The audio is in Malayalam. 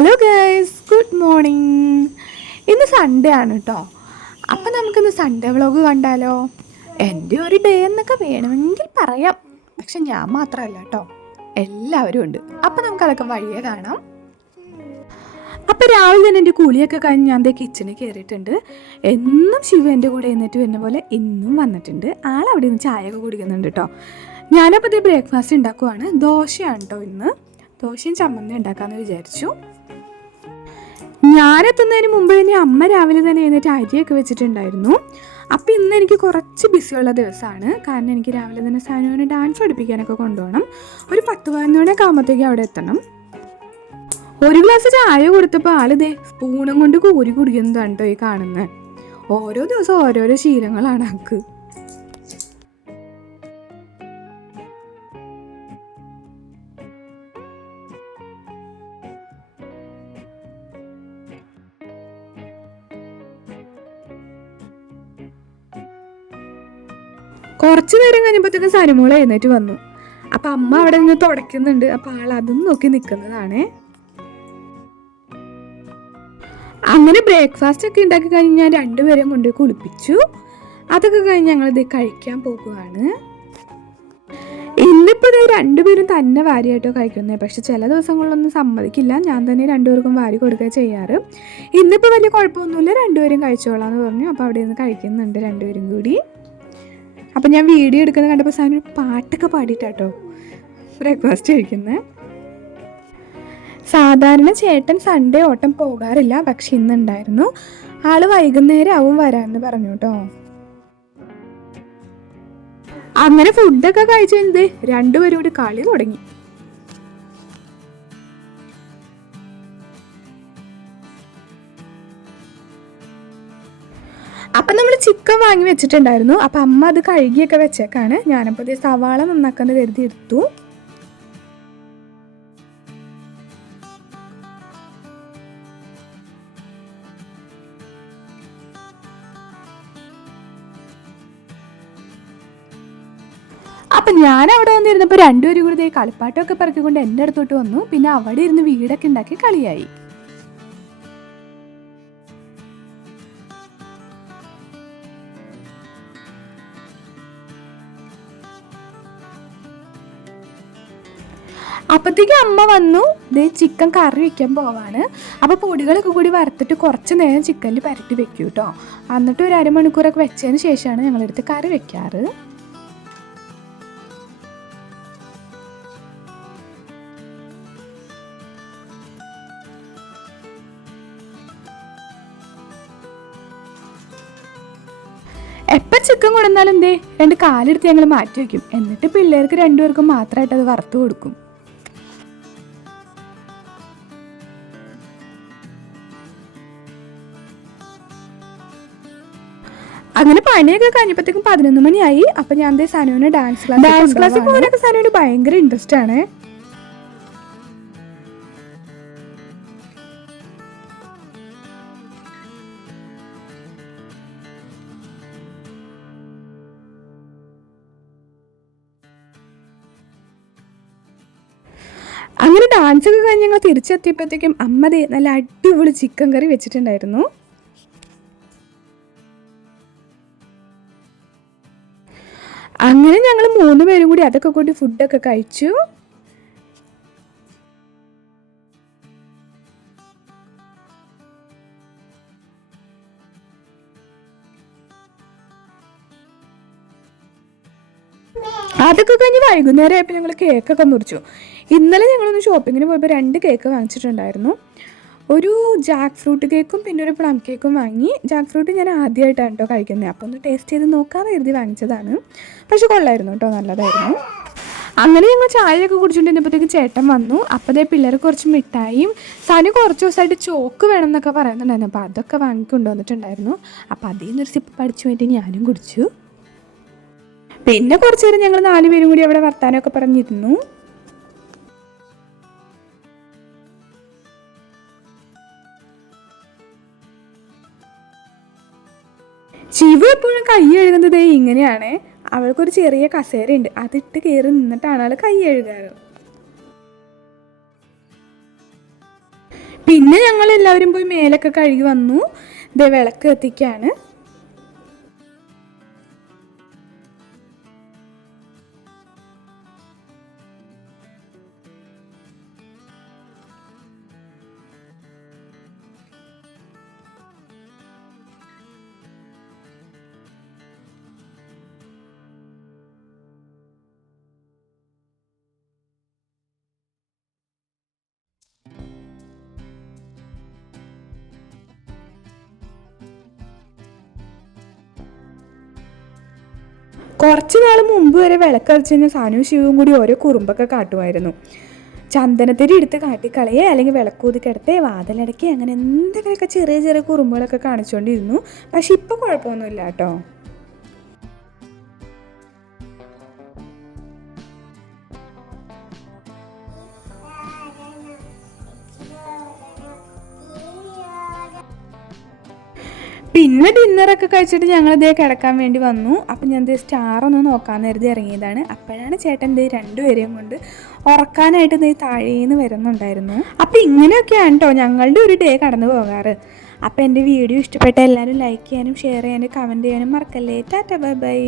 Hello guys, good morning. ഇന്ന് സൺഡേ ആണ് കേട്ടോ. അപ്പം നമുക്കിന്ന് സൺഡേ വ്ളോഗ് കണ്ടാലോ? എൻ്റെ ഒരു ഡേ എന്നൊക്കെ വേണമെങ്കിൽ പറയാം. പക്ഷെ ഞാൻ മാത്രമല്ല കേട്ടോ, എല്ലാവരും ഉണ്ട്. അപ്പം നമുക്കതൊക്കെ വഴിയേ കാണാം. അപ്പം രാവിലെ തന്നെ എൻ്റെ കൂലിയൊക്കെ കഴിഞ്ഞ് ഞാൻ ദേ കിച്ചണിൽ കയറിയിട്ടുണ്ട്. എന്നും ശിവ എൻ്റെ കൂടെ എഴുന്നേറ്റ് വരുന്ന പോലെ ഇന്നും വന്നിട്ടുണ്ട്. ആളവിടെ നിന്ന് ചായയൊക്കെ കുടിക്കുന്നുണ്ട് കേട്ടോ. ഞാനപ്പോൾ ഇത് ബ്രേക്ക്ഫാസ്റ്റ് ഉണ്ടാക്കുവാണ്. ദോശയാണ് കേട്ടോ ഇന്ന്. ദോശയും ചമ്മന്തി ഉണ്ടാക്കാമെന്ന് വിചാരിച്ചു. ഞാനെത്തുന്നതിന് മുമ്പ് തന്നെ അമ്മ രാവിലെ തന്നെ എഴുന്നേറ്റ് അരിയൊക്കെ വെച്ചിട്ടുണ്ടായിരുന്നു. അപ്പം ഇന്ന് എനിക്ക് കുറച്ച് ബിസിയുള്ള ദിവസമാണ്. കാരണം എനിക്ക് രാവിലെ തന്നെ സനുവിന് ഡാൻസ് പഠിപ്പിക്കാനൊക്കെ കൊണ്ടുപോകണം. ഒരു 10-11 മണിയൊക്കെ ആകുമ്പോഴത്തേക്കും അവിടെ എത്തണം. ഒരു ഗ്ലാസ് ചായ കൊടുത്തപ്പോൾ ആളിതേ സ്പൂണും കൊണ്ട് കോരി കുടിക്കുന്നതാണ് കേട്ടോ ഈ കാണുന്നത്. ഓരോ ദിവസം ഓരോരോ ശീലങ്ങളാണ് ആൾക്ക്. കുറച്ച് നേരം കഴിഞ്ഞപ്പോഴത്തേക്കും സനുമോള് എഴുന്നേറ്റ് വന്നു. അപ്പം അമ്മ അവിടെ നിന്ന് തുടയ്ക്കുന്നുണ്ട്. അപ്പം ആൾ അതും നോക്കി നിൽക്കുന്നതാണ്. അങ്ങനെ ബ്രേക്ക്ഫാസ്റ്റ് ഒക്കെ ഉണ്ടാക്കി കഴിഞ്ഞ് ഞാൻ രണ്ടുപേരെയും കൊണ്ട് കുളിപ്പിച്ചു. അതൊക്കെ കഴിഞ്ഞ് ഞങ്ങളിത് കഴിക്കാൻ പോകുകയാണ്. ഇന്നിപ്പോൾ ഇത് രണ്ടുപേരും തന്നെ വാരിയായിട്ടോ കഴിക്കുന്നത്. പക്ഷെ ചില ദിവസങ്ങളിലൊന്നും സമ്മതിക്കില്ല. ഞാൻ തന്നെ രണ്ടുപേർക്കും വാരി കൊടുക്കുക ചെയ്യാറ്. ഇന്നിപ്പോൾ വലിയ കുഴപ്പമൊന്നുമില്ല, രണ്ടുപേരും കഴിച്ചോളാന്ന് പറഞ്ഞു. അപ്പോൾ അവിടെ നിന്ന് കഴിക്കുന്നുണ്ട് രണ്ടുപേരും കൂടി. അപ്പം ഞാൻ വീഡിയോ എടുക്കുന്നത് കണ്ടപ്പോൾ സാധനം ഒരു പാട്ടൊക്കെ പാടിയിട്ടാട്ടോ ബ്രേക്ക്ഫാസ്റ്റ് കഴിക്കുന്നത്. സാധാരണ ചേട്ടൻ സൺഡേ ഓട്ടം പോകാറില്ല, പക്ഷെ ഇന്നുണ്ടായിരുന്നു. ആള് വൈകുന്നേരം ആവും വരാമെന്ന് പറഞ്ഞു കേട്ടോ. അങ്ങനെ ഫുഡൊക്കെ കഴിച്ചു കഴിഞ്ഞത് രണ്ടുപേരും കൂടി കളി തുടങ്ങി. അപ്പം നമ്മൾ ചിക്കൻ വാങ്ങി വെച്ചിട്ടുണ്ടായിരുന്നു. അപ്പം അമ്മ അത് കഴുകിയൊക്കെ വെച്ചേക്കാണ്. ഞാനപ്പോൾ ഇത് സവാള നന്നാക്കാന്ന് കരുതി എടുത്തു. അപ്പം ഞാൻ അവിടെ വന്നിരുന്നപ്പോൾ രണ്ടുപേരും കൂടി കളിപ്പാട്ടമൊക്കെ പറക്കിക്കൊണ്ട് എൻ്റെ അടുത്തോട്ട് വന്നു. പിന്നെ അവിടെ ഇരുന്ന് വീടൊക്കെ ഉണ്ടാക്കി കളിയായി. അപ്പോഴത്തേക്കും അമ്മ വന്നു. ദേ ചിക്കൻ കറി വെക്കാൻ പോവാണ്. അപ്പോൾ പൊടികളൊക്കെ കൂടി വറുത്തിട്ട് കുറച്ച് നേരം ചിക്കനിൽ പരട്ടി വെക്കും കേട്ടോ. എന്നിട്ട് ഒരു അരമണിക്കൂറൊക്കെ വെച്ചതിന് ശേഷമാണ് ഞങ്ങളെടുത്ത് കറി വെക്കാറ്. എപ്പം ചിക്കൻ കൊടുന്നാലും ദേ 2 കാലെടുത്ത് ഞങ്ങൾ മാറ്റി വയ്ക്കും. എന്നിട്ട് പിള്ളേർക്ക് രണ്ടുപേർക്കും മാത്രമായിട്ട് അത് വറുത്ത് കൊടുക്കും. അങ്ങനെ പണിയൊക്കെ കഴിഞ്ഞപ്പോഴത്തേക്കും 11 മണിയായി. അപ്പം ഞാൻ ദേ സനുവിന് ഡാൻസ് ക്ലാസ്സിൽ പോകാനൊക്കെ സനുവിന് ഭയങ്കര ഇൻട്രസ്റ്റ് ആണ്. അങ്ങനെ ഡാൻസൊക്കെ കഴിഞ്ഞ് ഞങ്ങൾ തിരിച്ചെത്തിയപ്പോഴത്തേക്കും അമ്മ ദേ നല്ല അടിപൊളി ചിക്കൻ കറി വെച്ചിട്ടുണ്ടായിരുന്നു. അങ്ങനെ ഞങ്ങൾ 3 പേരും കൂടി അതൊക്കെ കൂടി ഫുഡൊക്കെ കഴിച്ചു. അതൊക്കെ കഴിഞ്ഞ് വൈകുന്നേരം ആയപ്പോൾ ഞങ്ങൾ കേക്കൊക്കെ മുറിച്ചു. ഇന്നലെ ഞങ്ങളൊന്ന് ഷോപ്പിങ്ങിന് പോയപ്പോൾ 2 കേക്ക് വാങ്ങിച്ചിട്ടുണ്ടായിരുന്നു. ഒരു ജാക്ക് ഫ്രൂട്ട് കേക്കും പിന്നെ ഒരു പ്ലം കേക്കും വാങ്ങി. ജാക്ക് ഫ്രൂട്ട് ഞാൻ ആദ്യമായിട്ടാണ് കേട്ടോ കഴിക്കുന്നത്. അപ്പോൾ ഒന്ന് ടേസ്റ്റ് ചെയ്ത് നോക്കാമെന്ന് കരുതി വാങ്ങിച്ചതാണ്. പക്ഷെ കൊള്ളായിരുന്നു കേട്ടോ, നല്ലതായിരുന്നു. അങ്ങനെ ഞങ്ങൾ ചായയൊക്കെ കുടിച്ചുകൊണ്ടിരുന്നപ്പോഴത്തേക്ക് ചേട്ടൻ വന്നു. അപ്പോൾ അതേ പിള്ളേർക്ക് കുറച്ച് മിഠായിയും സനു കുറച്ച് ദിവസമായിട്ട് ചോക്ക് വേണം എന്നൊക്കെ പറയുന്നുണ്ടായിരുന്നു. അപ്പോൾ അതൊക്കെ വാങ്ങിക്കൊണ്ടുവന്നിട്ടുണ്ടായിരുന്നു. അപ്പോൾ അതിൽ നിന്നൊരു സിപ്പ് പഠിച്ചു വേണ്ടി ഞാനും കുടിച്ചു. പിന്നെ കുറച്ച് നേരം ഞങ്ങൾ 4 പേരും കൂടി അവിടെ വർത്താനമൊക്കെ പറഞ്ഞിരുന്നു. ശിവ എപ്പോഴും കൈ കഴുകുന്നത് ഇങ്ങനെയാണ്. അവൾക്കൊരു ചെറിയ കസേരയുണ്ട്, അതിട്ട് കയറി നിന്നിട്ടാണ് ആൾ കൈ കഴുകാറ്. പിന്നെ ഞങ്ങൾ എല്ലാവരും പോയി മേലൊക്കെ കഴുകി വന്നു. ദേ വിളക്ക് കത്തിക്കാണ്. കുറച്ച് നാൾ മുമ്പ് വരെ വിളക്ക് കത്തിച്ച് കഴിഞ്ഞാൽ സാനുവും ശിവവും കൂടി ഓരോ കുറുമ്പൊക്കെ കാട്ടുമായിരുന്നു. ചന്ദനത്തിരി എടുത്ത് കാട്ടിക്കളയെ, അല്ലെങ്കിൽ വിളക്കൂതി കിടത്തേ, വാതിലടക്കി, അങ്ങനെ എന്തെങ്കിലുമൊക്കെ ചെറിയ ചെറിയ കുറുമ്പുകളൊക്കെ കാണിച്ചുകൊണ്ടിരുന്നു. പക്ഷെ ഇപ്പം കുഴപ്പമൊന്നുമില്ല കേട്ടോ. പിന്നെ ഡിന്നറൊക്കെ കഴിച്ചിട്ട് ഞങ്ങൾ ഇതേ കിടക്കാൻ വേണ്ടി വന്നു. അപ്പം ഞാൻ ഇതേ സ്റ്റാർ ഒന്ന് നോക്കാൻ കരുതി ഇറങ്ങിയതാണ്. അപ്പോഴാണ് ചേട്ടൻ ഇതേ രണ്ടുപേരെയും കൊണ്ട് ഉറക്കാനായിട്ട് ഇതേ താഴേന്ന് വരുന്നുണ്ടായിരുന്നു. അപ്പം ഇങ്ങനെയൊക്കെയാണ് കേട്ടോ ഞങ്ങളുടെ ഒരു ഡേ കടന്നു പോകാറ്. അപ്പം എൻ്റെ വീഡിയോ ഇഷ്ടപ്പെട്ട എല്ലാവരും ലൈക്ക് ചെയ്യാനും ഷെയർ ചെയ്യാനും കമൻറ്റ് ചെയ്യാനും മറക്കല്ലേ. Tata bye bye.